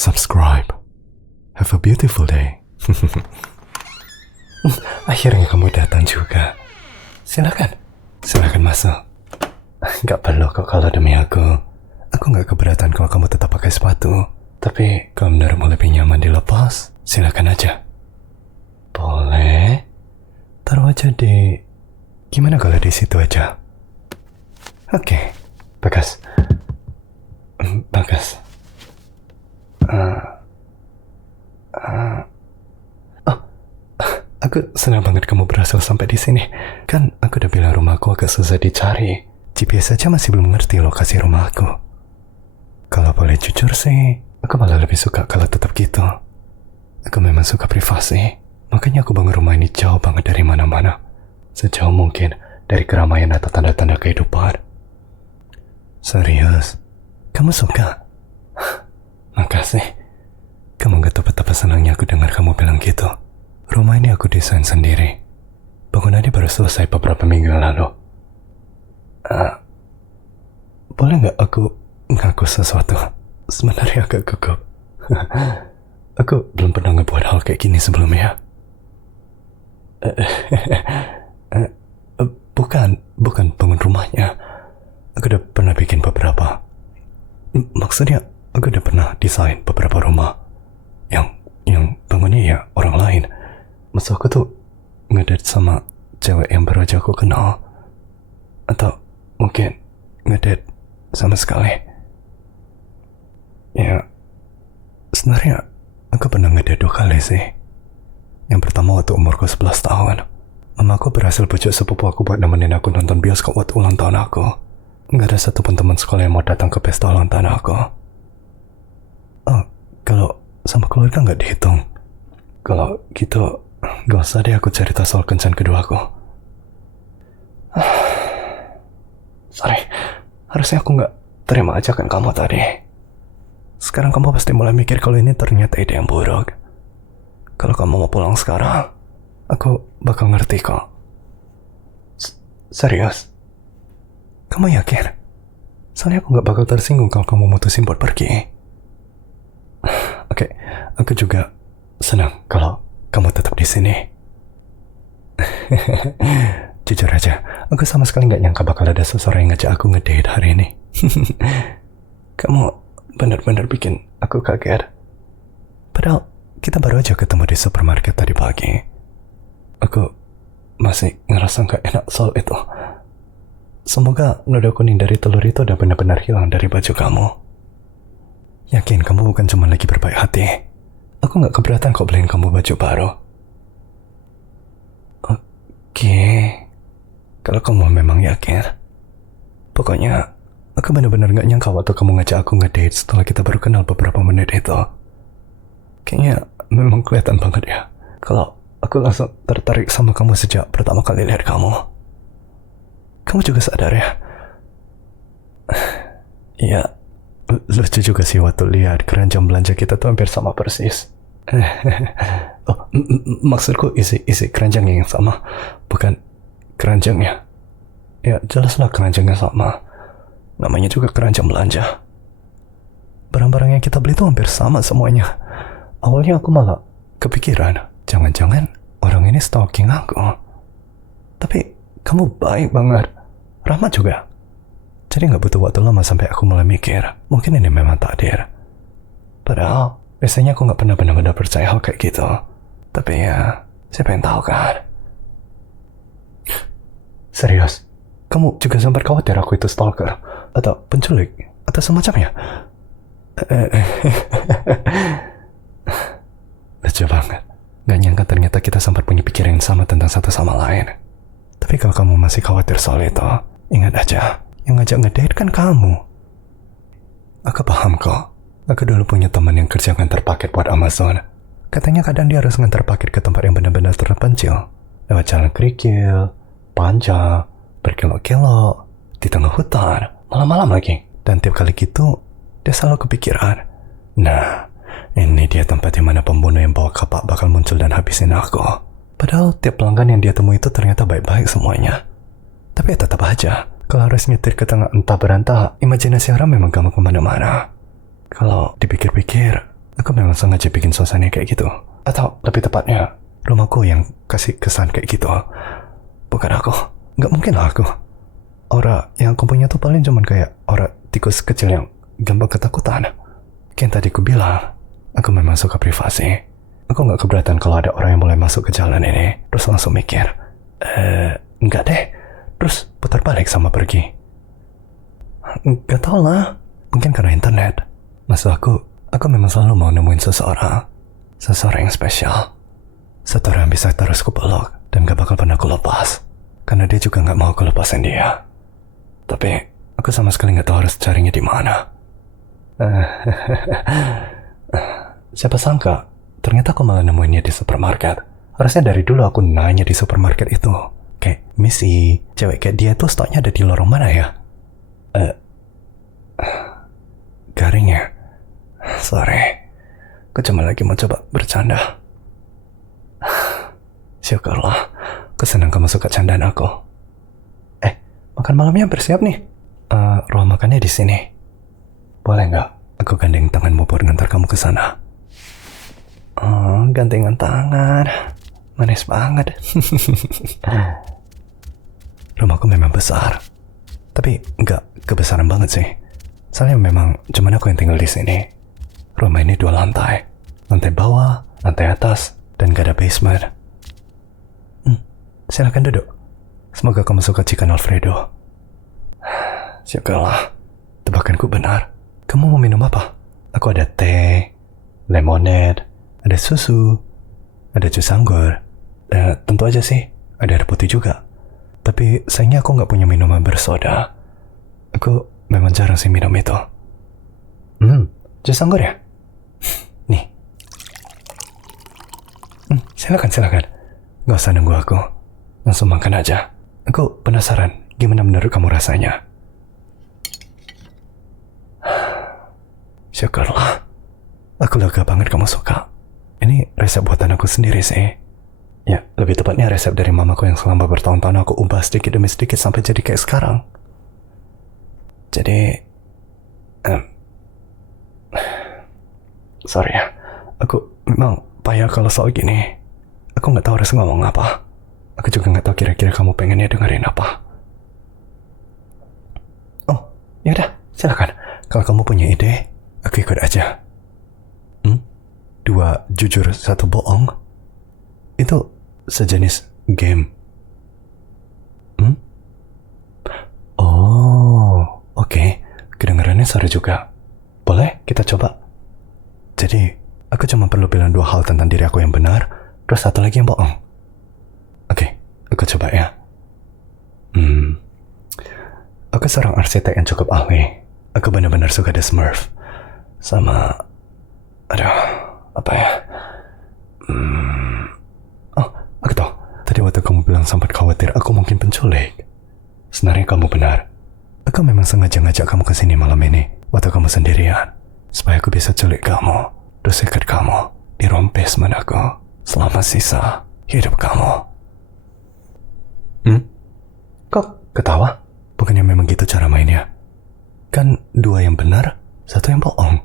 subscribe. Have a beautiful day. Akhirnya kamu datang juga. Silakan masuk. Gak perlu kok kalau demi aku. Aku gak keberatan kalau kamu tetap pakai sepatu. Tapi kalau menurutmu lebih nyaman dilepas, silakan aja. Boleh. Taruh aja di... Gimana kalau di situ aja? Oke. Bagus. Aku senang banget kamu berhasil sampai di sini. Kan aku udah bilang rumahku agak susah dicari. GPS aja masih belum ngerti lokasi rumahku. Kalau boleh jujur sih, aku malah lebih suka kalau tetap gitu. Aku memang suka privasi. Makanya aku bangun rumah ini jauh banget dari mana-mana. Sejauh mungkin dari keramaian atau tanda-tanda kehidupan. Serius? Kamu suka? Makasih. Kamu gak tahu betapa senangnya aku dengar kamu bilang gitu. Rumah ini aku desain sendiri. Bangunannya baru selesai beberapa minggu lalu. Boleh gak aku ngaku sesuatu? Sebenarnya agak gugup. Aku belum pernah ngebuat hal kayak gini sebelumnya. Bukan bangun rumahnya. Aku udah pernah bikin beberapa. Maksudnya, aku udah pernah desain beberapa rumah. Yang bangunnya ya orang lain. Maksud aku tuh ngedate sama cewek yang baru aja aku kenal. Atau mungkin ngedate sama sekali. Ya, sebenarnya aku pernah ngedate 2 kali sih. Yang pertama waktu umurku 11 tahun. Mamaku berhasil bujuk sepupu aku buat nemenin aku nonton bioskop waktu ulang tahun aku. Nggak ada satupun teman sekolah yang mau datang ke pesta ulang tahun aku. Kalau sama keluarga nggak dihitung. Kalau gitu, gak usah deh aku cerita soal kencan kedua aku. Sorry, harusnya aku nggak terima ajakan kamu tadi. Sekarang kamu pasti mulai mikir kalau ini ternyata ide yang buruk. Kalau kamu mau pulang sekarang, aku bakal ngerti kok. Serius? Kamu yakin? Soalnya aku nggak bakal tersinggung kalau kamu mutusin buat pergi. Oke, aku juga senang kalau kamu tetap di sini. Jujur aja, aku sama sekali nggak nyangka bakal ada seseorang yang ngajak aku ngedate hari ini. Kamu benar-benar bikin aku kaget. Padahal kita baru aja ketemu di supermarket tadi pagi. Aku masih ngerasa nggak enak soal itu. Semoga noda kuning dari telur itu udah benar-benar hilang dari baju kamu. Yakin kamu bukan cuma lagi berbaik hati. Aku gak keberatan kok beliin kamu baju baru. Oke. Kalau kamu memang yakin. Pokoknya, aku benar-benar gak nyangka waktu kamu ngajak aku ngedate setelah kita baru kenal beberapa menit itu. Kayaknya memang kelihatan banget ya. Kalau aku langsung tertarik sama kamu sejak pertama kali lihat kamu. Kamu juga sadar ya? Iya. Lucu juga sih waktu lihat keranjang belanja kita tuh hampir sama persis. Maksudku isi keranjang yang sama, bukan keranjangnya. Ya jelaslah keranjangnya sama. Namanya juga keranjang belanja. Barang-barang yang kita beli tuh hampir sama semuanya. Awalnya aku malah kepikiran, jangan-jangan orang ini stalking aku. Tapi kamu baik banget, ramah juga. Jadi gak butuh waktu lama sampai aku mulai mikir, mungkin ini memang takdir. Padahal, biasanya aku gak pernah benar-benar percaya hal kayak gitu. Tapi ya, siapa yang tahu kan? Serius? Kamu juga sempat khawatir aku itu stalker? Atau penculik? Atau semacamnya? Lucu banget. Gak nyangka ternyata kita sempat punya pikiran yang sama tentang satu sama lain. Tapi kalau kamu masih khawatir soal itu, ingat aja. Yang ngajak ngedate kan kamu. Aku paham kok. Aku dulu punya teman yang kerja ngantar paket buat Amazon. Katanya kadang dia harus ngantar paket ke tempat yang benar-benar terpencil. Lewat jalan kerikil, panjang, berkilo-kilo, di tengah hutan, malam-malam lagi. Dan tiap kali gitu, dia selalu kepikiran. Nah, ini dia tempat di mana pembunuh yang bawa kapak bakal muncul dan habisin aku. Padahal tiap pelanggan yang dia temui itu ternyata baik-baik semuanya. Tapi ya tetap aja. Kalau harus nyetir ke tengah entah berantah, imajinasi orang memang gampang kemana-mana. Kalau dipikir-pikir, Aku memang sengaja bikin suasana kayak gitu. Atau lebih tepatnya, rumahku yang kasih kesan kayak gitu. Bukan aku. Nggak mungkin lah aku. Aura yang aku punya tuh paling cuman kayak aura tikus kecil yang gampang ketakutan. Kayak yang tadi aku bilang, aku memang suka privasi. Aku nggak keberatan kalau ada orang yang mulai masuk ke jalan ini, terus langsung mikir, enggak deh, terus putar balik sama pergi. Nggak tau lah, mungkin karena internet. Maksud aku memang selalu mau nemuin seseorang yang spesial. Satu orang yang bisa terus ku peluk dan gak bakal pernah ku lepas. Karena dia juga gak mau aku lepasin dia. Tapi aku sama sekali gak tahu harus carinya di mana. Siapa sangka, ternyata aku malah nemuinnya di supermarket. Harusnya dari dulu aku nanya di supermarket itu. Kayak, Missy, cewek kayak dia tuh stoknya ada di lorong mana ya? Garing ya? Sorry, aku cuma lagi mau coba bercanda. Syukurlah, aku senang kamu suka candaan aku. Makan malamnya bersiap nih. Ruang makannya di sini. Boleh nggak? Aku gandeng tanganmu buat ngantar kamu ke sana. Gandengan tangan, manis banget. Rumahku memang besar, tapi nggak kebesaran banget sih. Soalnya memang cuman aku yang tinggal di sini. Rumah ini 2 lantai. Lantai bawah, lantai atas, dan gak ada basement. Silakan duduk. Semoga kamu suka chicken Alfredo. Syukurlah, tebakanku benar. Kamu mau minum apa? Aku ada teh, lemonade, ada susu, ada jus anggur. Tentu aja sih, ada air putih juga. Tapi sayangnya aku gak punya minuman bersoda. Aku memang jarang sih minum itu. Jus anggur ya? Nih. Silakan. Gak usah nunggu aku. Langsung makan aja. Aku penasaran gimana menurut kamu rasanya. Syukurlah. Aku lega banget kamu suka. Ini resep buatan aku sendiri sih. Ya, lebih tepatnya resep dari mamaku yang selama bertahun-tahun aku ubah sedikit demi sedikit sampai jadi kayak sekarang. Jadi, sorry ya, aku memang payah kalau soal gini. Aku nggak tahu harus ngomong apa. Aku juga nggak tahu kira-kira kamu pengennya dengerin apa. Oh, yaudah, silakan. Kalau kamu punya ide, aku ikut aja. 2 jujur 1 bohong? Itu sejenis game. Oh, oke. Kedengarannya seru juga. Boleh kita coba? Jadi, aku cuma perlu bilang 2 hal tentang diri aku yang benar, terus 1 lagi yang bohong. Oke, aku coba ya. Aku seorang arsitek yang cukup ahli. Aku benar-benar suka The Smurf. Sama, apa ya? Oh, aku tahu. Tadi waktu kamu bilang sempat khawatir aku mungkin penculik. Sebenarnya kamu benar. Aku memang sengaja ngajak kamu ke sini malam ini waktu kamu sendirian, supaya aku bisa culik kamu, terus ikat kamu di ruang basement aku selama sisa hidup kamu. Kok ketawa? Bukannya memang gitu cara mainnya? Kan 2 yang benar, 1 yang bohong.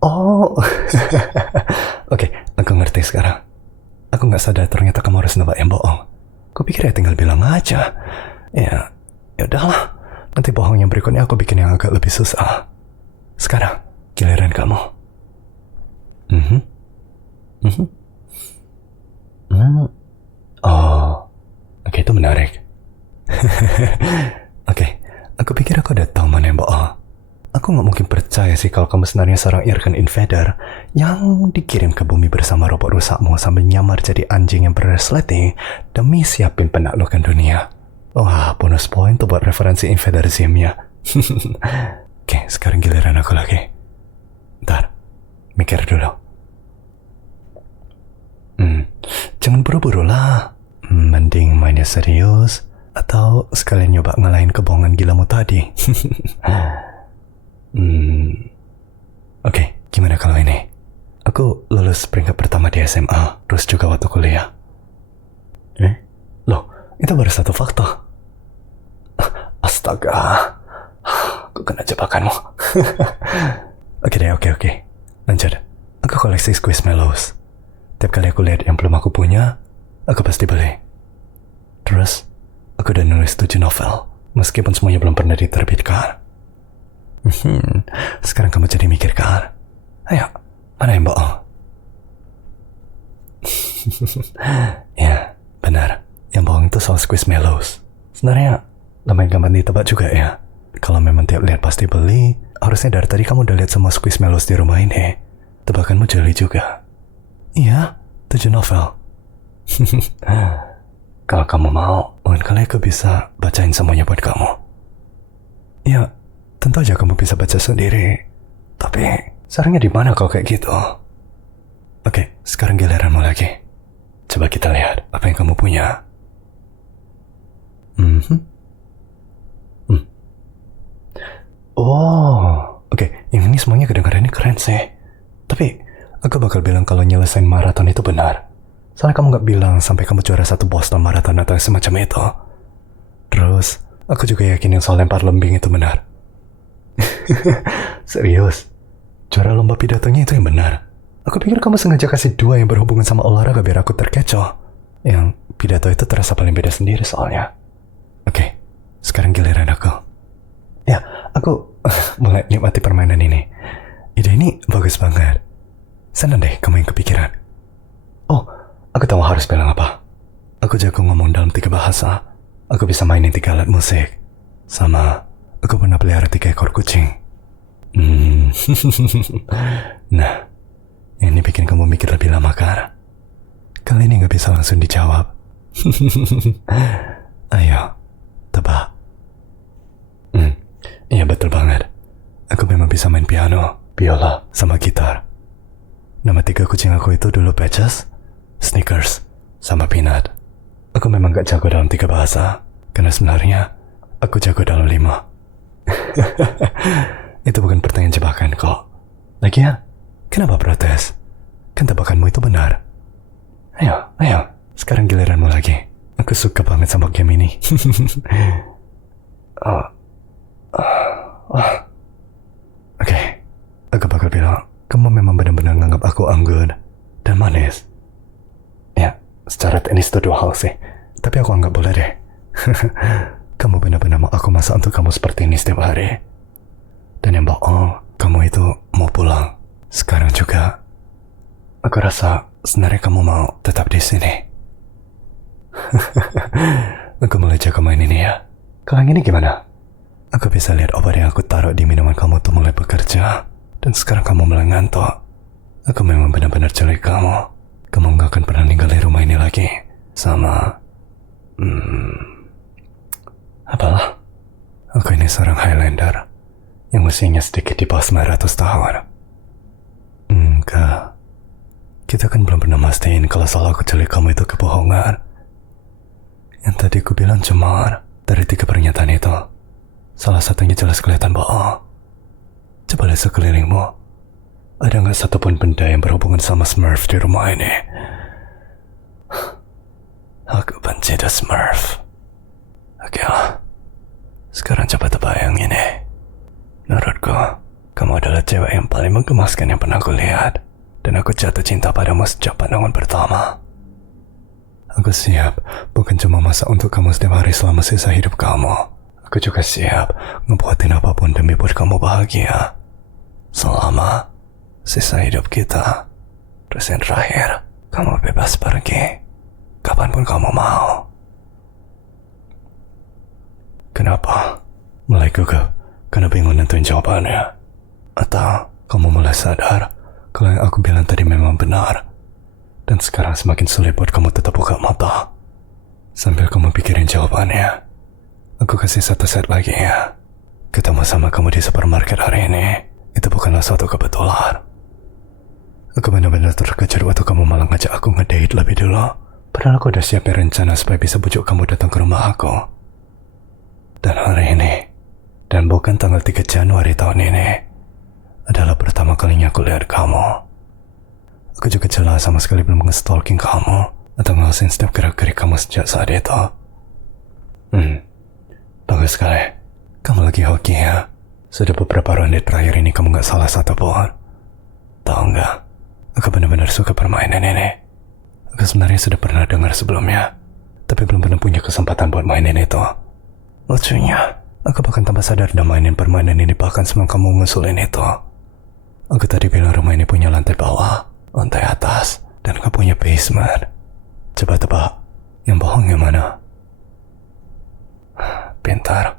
Oh, oke, aku ngerti sekarang. Aku nggak sadar ternyata kamu harus nebak yang bohong. Kupikir ya tinggal bilang aja. Ya udahlah. Nanti bohong yang berikutnya aku bikin yang agak lebih susah. Sekarang giliran kamu. Oh, oke, itu menarik. Oke, aku pikir aku udah tahu mana yang bohong. Aku gak mungkin percaya sih kalau kamu sebenarnya seorang Irkan Invader yang dikirim ke bumi bersama robot rusakmu sambil nyamar jadi anjing yang berresleting demi siapin penaklukan dunia. Wah, bonus poin tuh buat referensi Invaderism-nya. Oke, sekarang giliran aku lagi. Ntar, mikir dulu. Jangan buru-buru lah. Mending mainnya serius atau sekalian nyoba ngalahin kebohongan gilamu tadi. Oke, gimana kalau ini? Aku lulus peringkat pertama di SMA, terus juga waktu kuliah. Loh, itu baru 1 fakta. Astaga, aku kena jebakanmu. Oke. Lanjut, aku koleksi Squishmallows. Tiap kali aku lihat yang belum aku punya, aku pasti beli. Terus, aku udah nulis 7 novel, meskipun semuanya belum pernah diterbitkan. Sekarang kamu jadi mikir kan? Ayo, mana yang bohong? Ya, benar. Yang bohong itu soal Squishmallows. Sebenarnya, lumayan gampang ditebak juga ya. Kalau memang tiap lihat pasti beli, harusnya dari tadi kamu udah lihat semua Squishmallows di rumah ini. Tebakanmu jeli juga. Iya, 7 novel. Kalau kamu mau, mungkin kali aku bisa bacain semuanya buat kamu. Ya, tentu aja kamu bisa baca sendiri. Tapi, sarangnya di mana kalau kayak gitu? Oke, sekarang giliranmu lagi. Coba kita lihat apa yang kamu punya. Oh, oke, yang ini semuanya kedengarannya keren sih. Tapi, aku bakal bilang kalau nyelesain maraton itu benar. Soalnya kamu gak bilang sampai kamu juara 1 Boston Marathon atau semacam itu. Terus, aku juga yakin yang soal lempar lembing itu benar. Serius? Juara lomba pidatonya itu yang benar? Aku pikir kamu sengaja kasih 2 yang berhubungan sama olahraga biar aku terkecoh. Yang pidato itu terasa paling beda sendiri soalnya. Oke, sekarang giliran aku. Ya, aku mulai nikmati permainan ini. Ide ini bagus banget. Senang deh kamu yang kepikiran. Oh, aku tahu harus bilang apa. Aku jago ngomong dalam 3 bahasa. Aku bisa mainin 3 alat musik. Sama, aku pernah pelihara 3 ekor kucing. Nah, ini bikin kamu mikir lebih lama kan? Kali ini gak bisa langsung dijawab. Ayo, tebak. Iya betul banget. Aku memang bisa main piano, biola, sama gitar. Nama 3 kucing aku itu dulu Patches, Snickers, sama Peanut. Aku memang gak jago dalam 3 bahasa, karena sebenarnya aku jago dalam 5. Itu bukan pertanyaan jebakan kok. Lagian, kenapa protes? Kan tebakanmu itu benar. Ayo, sekarang giliranmu lagi. Aku suka banget sama game ini. Oke, aku bakal bilang, kamu memang benar-benar nganggap aku anggun dan manis. Ya, secara teknis itu 2 hal sih, tapi aku anggap boleh deh. Kamu benar-benar mau aku masak untuk kamu seperti ini setiap hari. Dan yang bohong, kamu itu mau pulang sekarang juga. Aku rasa sebenarnya kamu mau tetap di sini. Aku mulai jago main ini ya. Kalau yang ini gimana? Aku bisa lihat obat yang aku taruh di minuman kamu tuh mulai bekerja. Dan sekarang kamu mulai ngantuk. Aku memang benar-benar culik kamu. Kamu gak akan pernah tinggal di rumah ini lagi. Sama... apalah? Aku ini seorang Highlander yang usianya sedikit di bawah 900 tahun. Enggak. Kita kan belum pernah mastiin kalau soal aku culik kamu itu kebohongan. Yang tadi aku bilang cuma dari 3 pernyataan itu. Salah satunya jelas kelihatan bohong. Coba lihat sekelilingmu. Ada gak satupun benda yang berhubungan sama Smurf di rumah ini? Aku benci The Smurf. Oke lah. Sekarang coba tebak yang ini. Menurutku, kamu adalah cewek yang paling menggemaskan yang pernah aku lihat. Dan aku jatuh cinta padamu sejak pandangan pertama. Aku siap, bukan cuma masak untuk kamu setiap hari selama sisa hidup kamu. Aku juga siap ngebuatin apapun demi buat kamu bahagia. Selama sisa hidup kita. Terus yang terakhir, kamu bebas pergi kapanpun kamu mau. Kenapa? Mulai gugup karena bingung nentuin jawabannya. Atau kamu mulai sadar kalau yang aku bilang tadi memang benar. Dan sekarang semakin sulit buat kamu tetap buka mata. Sambil kamu pikirin jawabannya, aku kasih 1 set lagi ya. Ketemu sama kamu di supermarket hari ini, itu bukanlah suatu kebetulan. Aku benar-benar terkejut waktu kamu malah ngajak aku ngedate lebih dulu. Padahal aku udah siapin rencana supaya bisa bujuk kamu datang ke rumah aku. Dan hari ini, dan bukan tanggal 3 Januari tahun ini, adalah pertama kalinya aku lihat kamu. Aku juga jelas sama sekali belum nge-stalking kamu atau ngawasin setiap gerak-gerik kamu sejak saat itu. Bagus sekali. Kamu lagi hoki ya. Sudah beberapa ronde terakhir ini kamu gak salah satu pun. Tahu nggak, aku benar-benar suka permainan ini. Aku sebenarnya sudah pernah dengar sebelumnya, tapi belum pernah punya kesempatan buat mainin itu. Lucunya, aku bahkan tanpa sadar udah mainin permainan ini bahkan sebelum kamu ngusulin itu. Aku tadi bilang rumah ini punya lantai bawah, lantai atas, dan gak punya basement. Coba tebak, yang bohong yang mana? Pintar.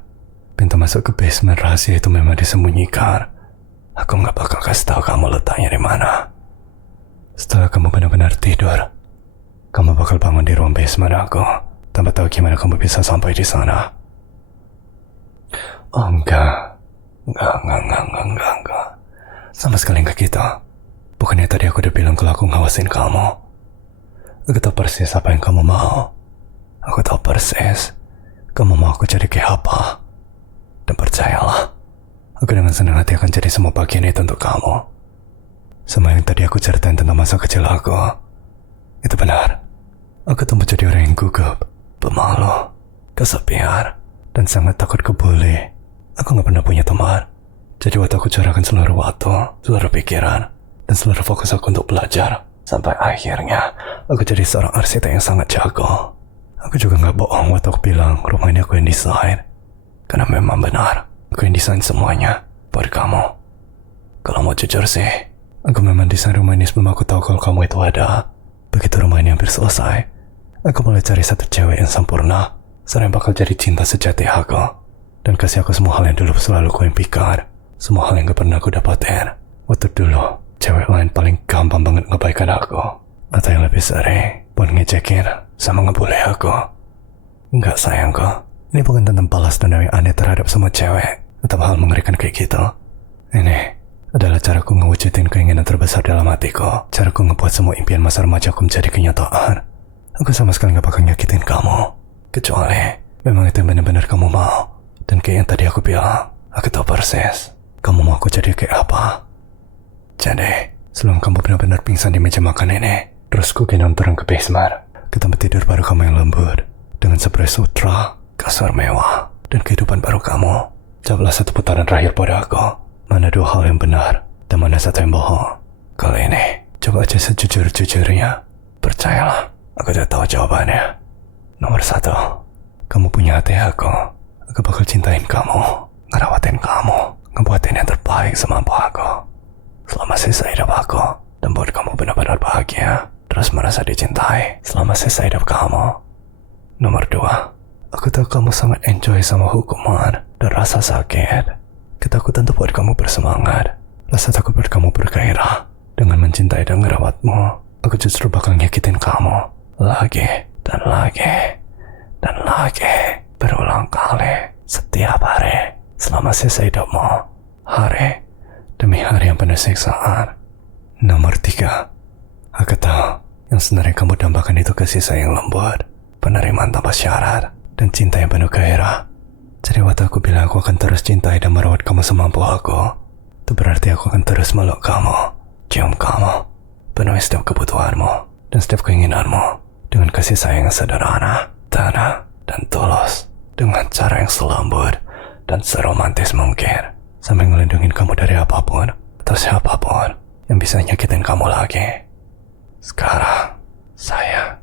Pintu masuk ke basement rahasia itu memang disembunyikan. Aku gak bakal kasih tahu kamu letaknya di mana. Setelah kamu benar-benar tidur, kamu bakal bangun di ruang basement aku, tanpa tahu gimana kamu bisa sampai di sana. Oh enggak. Enggak. Sama sekali enggak gitu. Bukannya tadi aku udah bilang kalau aku ngawasin kamu. Aku tahu persis apa yang kamu mau. Aku tahu persis kamu mau aku jadi kayak apa. Dan percayalah, aku dengan senang hati akan jadi semua bagian itu untuk kamu. Semua yang tadi aku ceritain tentang masa kecil aku, itu benar. Aku tumbuh jadi orang yang gugup, pemalu, kesepian, dan sangat takut kebuli. Aku gak pernah punya teman. Jadi waktu aku curahkan seluruh waktu, seluruh pikiran, dan seluruh fokus aku untuk belajar. Sampai akhirnya, aku jadi seorang arsitek yang sangat jago. Aku juga gak bohong waktu aku bilang rumah ini aku yang desain. Karena memang benar, aku yang desain semuanya buat kamu. Kalau mau jujur sih, aku memang desain rumah ini sebelum aku tahu kalau kamu itu ada. Begitu rumah ini hampir selesai, aku mulai cari satu cewek yang sempurna, seorang yang bakal jadi cinta sejati aku. Dan kasih aku semua hal yang dulu selalu aku impikan. Semua hal yang gak pernah aku dapatin. Waktu dulu, cewek lain paling gampang banget ngebaikan aku. Atau yang lebih sering, buat ngejekin sama ngebully aku. Enggak sayangku, ini bukan tentang balas dendam yang aneh terhadap semua cewek atau hal mengerikan kayak gitu. Ini adalah caraku ngewujudin keinginan terbesar dalam hatiku. Caraku ngebuat semua impian masa remajaku menjadi kenyataan. Aku sama sekali gak bakal nyakitin kamu. Kecuali memang itu yang benar-benar kamu mau. Dan kayak yang tadi aku bilang, aku tahu persis kamu mau aku jadi kayak apa. Jadi, sebelum kamu benar-benar pingsan di meja makan ini, terus ku gendong turun ke basement, ke tempat tidur baru kamu yang lembut, dengan spray sutra, kasur mewah, dan kehidupan baru kamu. Jawablah satu putaran terakhir pada aku. Mana dua hal yang benar, dan mana satu yang bohong. Kali ini, coba aja sejujur-jujurnya. Percayalah, aku udah tahu jawabannya. Nomor 1, kamu punya hati aku. Aku bakal cintain kamu, ngerawatin kamu, ngebuatin yang terbaik semampu aku. Selama sisa hidup aku, dan buat kamu benar-benar bahagia, terus merasa dicintai selama sisa hidup kamu. Nomor 2, aku tahu kamu sangat enjoy sama hukuman dan rasa sakit. Ketakutan tuh buat kamu bersemangat, rasa takut buat kamu bergairah. Dengan mencintai dan ngerawatmu, aku justru bakal nyakitin kamu lagi dan lagi dan lagi, berulang kali, setiap hari, selama sisa hidupmu, hari demi hari yang penuh siksaan. Nomor 3, aku tahu yang sebenarnya kamu dambakan itu kasih sayang lembut, penerimaan tanpa syarat, dan cinta yang penuh gairah. Jadi waktu aku bilang aku akan terus cintai dan merawat kamu semampu aku, itu berarti aku akan terus meluk kamu, cium kamu, penuhi setiap kebutuhanmu dan setiap keinginanmu dengan kasih sayang yang sederhana, tanah, dan tulus, dengan cara yang selembut dan seromantis mungkin, sampai ngelindungin kamu dari apapun atau siapapun yang bisa nyakitin kamu lagi. Sekarang, sayang,